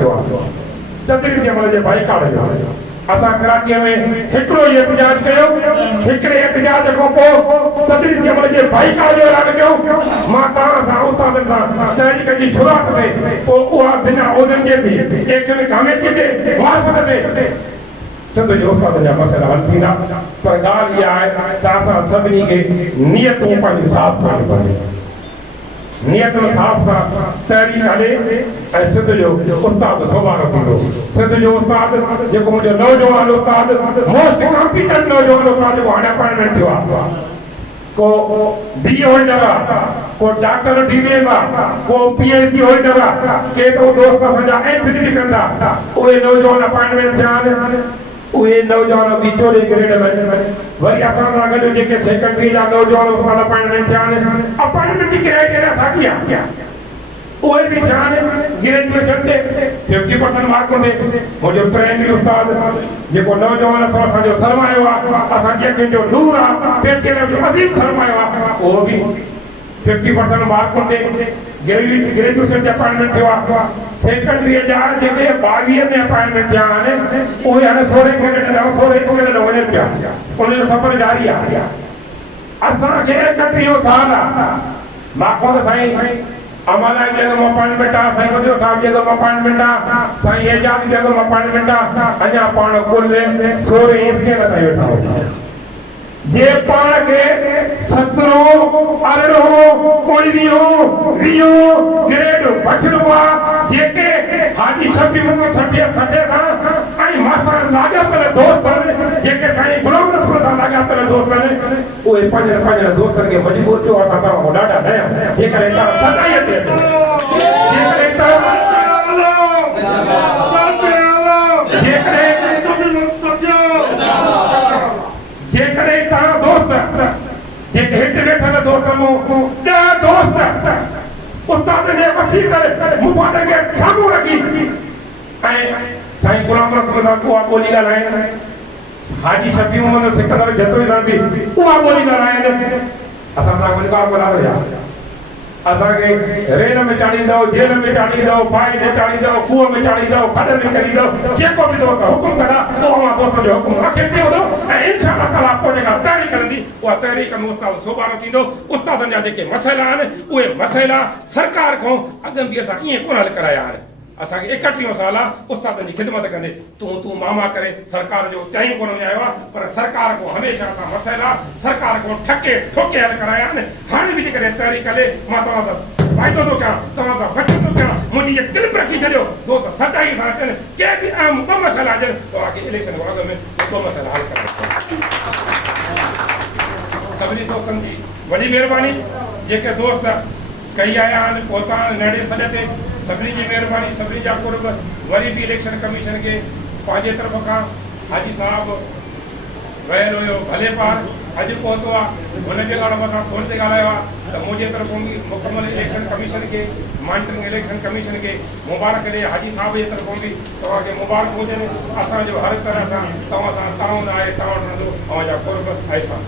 थियो आहे तदरीसी अमल जे बाइकाट जो असां कराचीअ में हिकिड़ो ई एहतजाज कयो हिकिड़े एहतजाज खां पोइ तदरीसी अमल जे बाइकाट जो ऐलान कयो मां तव्हां सां उस्तादनि सां तहरीक जी शुरूआत ते पोइ उहा बिना उहिदनि जे थी एक्शन कमेटी ते वारफत ते सिंध जो उस्तादनि जा मसइला हल थींदा पर ॻाल्हि इहा आहे त असां सभिनी खे नियतूं पंहिंजूं साफ़ करणियूं पवंदियूं नियत साफ़ सां तहरीक हले ऐं सिंध जो उस्ताद सोभारो थींदो सिंध जो उस्ताद जेको मुंहिंजो नौजवान उस्ताद मोस्ट कॉम्पिटेंट नौजवान उस्ताद जेको हाणे अपॉइंटमेंट थियो आहे को बी होल्डर आहे को डॉक्टर बीएम आहे को पीएचडी होल्डर आहे के तो दोस्त असांजा एमपीडी कंदा उहे नौजवान अपॉइंटमेंट थिया आहिनि उहे नौजवान बि 24 ग्रेड में वरी असां सां गॾु जेके सेकेंडरी जा नौजवान उस्ताद अपॉइंटमेंट थिया आहिनि अपॉइंटमेंट जी क्राइटेरिया साॻी आहे उहे बि थिया आहिनि ग्रेजुएशन ते 50% मार्कुनि ते मुंहिंजो प्राइमरी उस्ताद जेको नौजवान असांजो सरमायो आहे असांजे अखियुनि जो नूर आहे पेट जो अज़ीम सरमायो आहे उहो बि 50% मार्कुनि ते ग्रेजुएशन ते अपॉइंटमेंट थियो आहे सेकेंडरी जा जेके 22 में अपॉइंटमेंट थिया आहिनि उहे हाणे 16 ग्रेड में वञनि पिया उनजो सफ़र जारी आहे असांखे 31 साल आहे मां कोन साईं अमाला जे को अपॉइंटमेंट आहे साईं वॾो साहब जे को अपॉइंटमेंट आहे साईं एजाज जे को अपॉइंटमेंट आहे अञा पाण कुल 16 स्केल ताईं वेठा आहियूं जे पाण खे 17 18 19 ग्रेड वठणो आहे जेके हाजी शबीर को 60 सां ऐं मासां लाॻापियल दोस्त जेके साईं गुलाम रसूल सां लाॻापियल दोस्त आहिनि उहे पंहिंजे दोस्तनि खे मजबूर थियो असां तव्हां खां ॾाढा नया जेकॾहिं तव्हां सचाईअ ते जेकॾहिं तव्हां दोस्त जेके हिते वेठल दोस्त मूं 10 दोस्त उस्ताद जे वसीले मुफ़ाद खे साम्हूं रखी ऐं साईं गुलाम रसूल सां उहा ॿोली ॻाल्हाइनि हाजी शफी मोहम्मद सिकंदर जतोई सां बि उहा ॿोली ॻाल्हाइनि असां सां कोई का बोला रहिया असांखे रेल में चाढ़ींदो जेल में चाढ़ींदो फाइल में चाढ़ींदो कुओं में चाढ़ींदो खॾ में करींदो जेको बि दोस्त हुकुम कंदा उहो दोस्त जो हुकुम अखे ॾियो ऐं इंशाअल्लाह ताला पोइ जेका तहरीक कंदी उहा तहरीक में उस्ताद सोभारो थींदो उस्तादनि जा जेके मसइला आहिनि उहे मसइला सरकार खां अॻु बि असां ईअं कोन हल कराया आहिनि असांखे 31 साल आहे उस्तादनि जी ख़िदमत कंदे तूं मामा करे सरकार जो टाइम कोन आयो आहे पर सरकार को हमेशह असां मसइला सरकार को ठोके हल कराया आहिनि हाणे बि जेकॾहिं तहरीक हले मां तव्हां सां वाइदो थो कयां तव्हां सां वचन थो कयां मुंहिंजी इहा क्लिप रखी छॾियो दोस्त सचाई सां अचनि के बि आम 2 मसइला अचनि तव्हांखे इलेक्शन खां अॻु में 2 मसइला हल कराए सभिनी दोस्तनि जी वॾी महिरबानी जेके दोस्त कई आया आहिनि पहुता नंढे सॾ ते सभिनी जी महिरबानी सभिनी जा कुर्ब वरी बि इलेक्शन कमीशन खे पंहिंजे तरफ़ खां हाजी साहब वियल हुयो भले पार अॼु पहुतो आहे हुनजे लाइ मथां फ़ोन ते ॻाल्हायो आहे त मुंहिंजे तरफ़ां बि मुकमल इलेक्शन कमीशन खे मॉनिटरिंग इलेक्शन कमीशन खे मुबारक ॾे हाजी साहब जे तरफ़ां बि तव्हांखे मुबारक हुजनि असांजो हर तरह सां तव्हां सां ताउन आहे तव्हां रहंदो तव्हांजा कुर्ब ऐसा